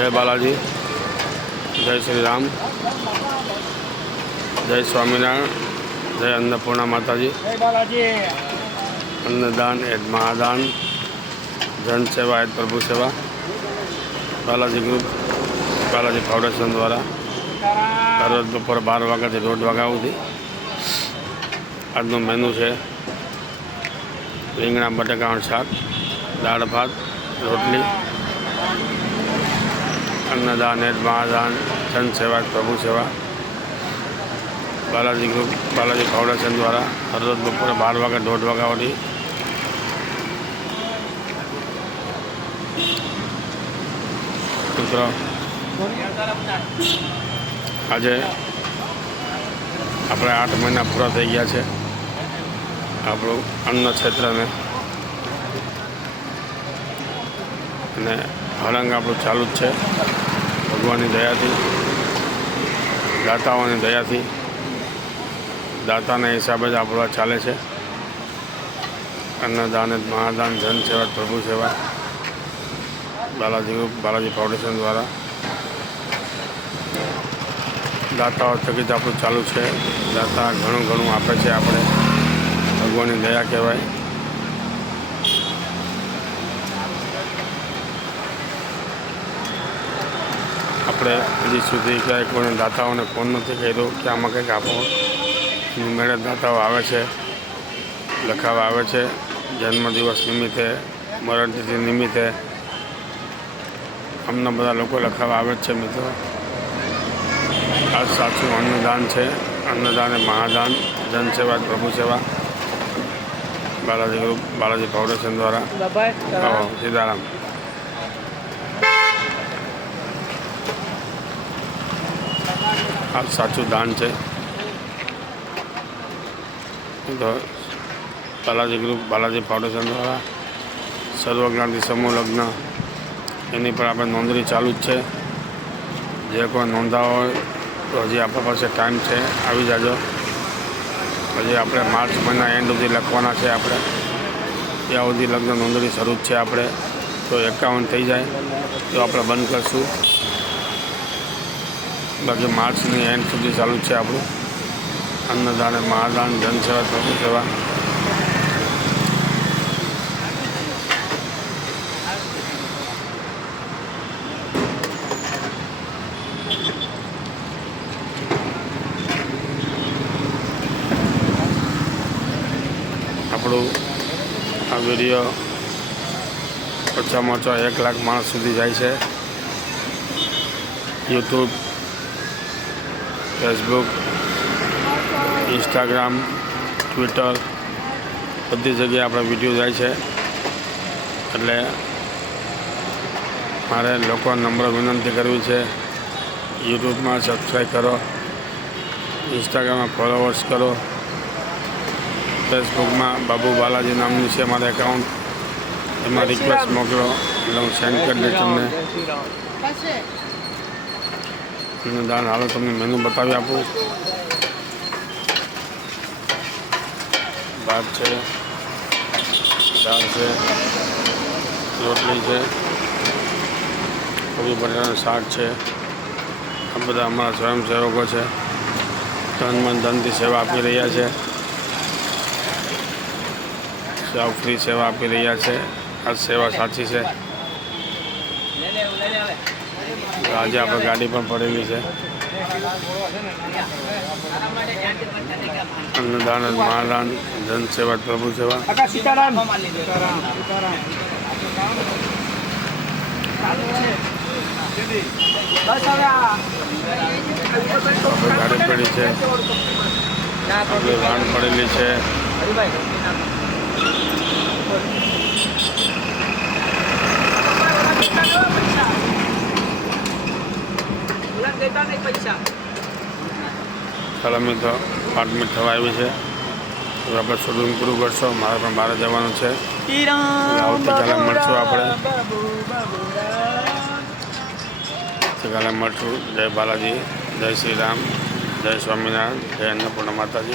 जय बालाजी, जय श्री राम, जय स्वामीनारायण, जय अन्नपूर्णा माताजी। जय बालाजी। अन्नदान एट महादान, जन सेवा एट प्रभु सेवा, बालाजी ग्रुप, बालाजी फाउंडेशन द्वारा रोज बपोर 12 वाग्याથી 1:30 વાગ્યા સુધી આજનો મેનુ છે રીંગણા બટાકાનું શાક, દાળ ભાત, રોટલી, अन्नदान एट महादान, जन सेवा प्रभु सेवा, बालाजी ग्रुप, बालाजी फाउंडेशन द्वारा हर रोज बपोर 12 વાગ્યા 1:30 વાગ્યા સુધી મિત્રો આજે આપણે 8 મહિના પૂરા થઈ ગયા છે આપણું અન્ન ક્ષેત્રને, અને હળંગ આપણું ચાલુ જ છે ભગવાનની દયાથી, દાતાઓની દયાથી, દાતાના હિસાબે જ આપણું આ ચાલે છે। अन्नदान महादान, जन सेवा प्रभु सेवा, बालाजी ग्रुप, बालाजी फाउंडेशन द्वारा दाताओ थकी ज આપણું ચાલુ છે। દાતા ઘણું ઘણું આપે છે, આપણે ભગવાનની દયા કહેવાય। આપણે હજી સુધી ક્યાંય કોઈને દાતાઓને ફોન નથી કર્યો કે આમાં કંઈક આપો। મેળે દાતાઓ આવે છે, લખાવા આવે છે, જન્મદિવસ નિમિત્તે, મરણતિથિ નિમિત્તે અમને બધા લોકો લખાવા આવે જ છે મિત્રો। આ સાચું અન્નદાન છે। अन्नदान महादान, जन सेवा प्रभु सेवा, बालाजी ग्रुप, बालाजी फाउंडेशन द्वारा सीताराम। आ साचू दान है। तो बालाजी ग्रुप, बालाजी फाउंडेशन द्वारा सर्वज्ञाति समूह लग्न एनी पर आप नोंधणी चालू है। जे कोई नोंधाव तो हजी अपने पास टाइम है, आई जाजो। हजी आप मार्च महीना एंड सुधी लखवाना है, आप त्या सुधी लग्न नोंधणी शरू है। आप तो 51 थी जाए तो आप बंद करशू, बाकी मार्च ની एंड सुधी चालू है આપણું अन्नदान महादान, जन सेवा प्रभु सेवा। આપણું આ વિડીયો ઓછામાં ઓછા 1 લાખ માણસ સુધી જાય છે। યુટ્યુબ, फेसबुक, इंस्टाग्राम, ट्विटर बधी जगह अपना विडियो जाए छे। एटले मारे लोको नम्र विनंती करवी छे, यूट्यूब में सब्सक्राइब करो, इंस्टाग्राम में फॉलोवर्स करो, फेसबुक में बाबू बालाजी नामनी है मारे एकाउंट, एमां रिक्वेस्ट मोकलो એટલે હું સેન્ડ કરી દઈશ તમને। अन्नदान हाल तमने मेनू बतावी आपू। भात है, दाल है, रोटली है, कोबी बटाटाનું શાક है। आ बधा अमरा स्वयंसेवको है, तन मन धनथी सेवा आपी रह्या छे, साव फ्री सेवा आपी रह्या छे। आ सेवा साची है। आज आप गाड़ी पर पड़ेली है। अन्नदान महादान, जन सेवा प्रभु सेवा। गाड़ी पड़ी है, वाहन पड़ेली है। ચાલો મિત્રો 5 મિનિટ થવા આવી છે, હવે આપણે શૂટિંગ પૂરું કરશો। મારે પણ બહાર જવાનું છે, આવતીકાલે મળશું આપણે। આવતીકાલે મળશું। જય બાલાજી, જય શ્રી રામ, જય સ્વામિનારાયણ, જય अन्नपूर्णा माताजी।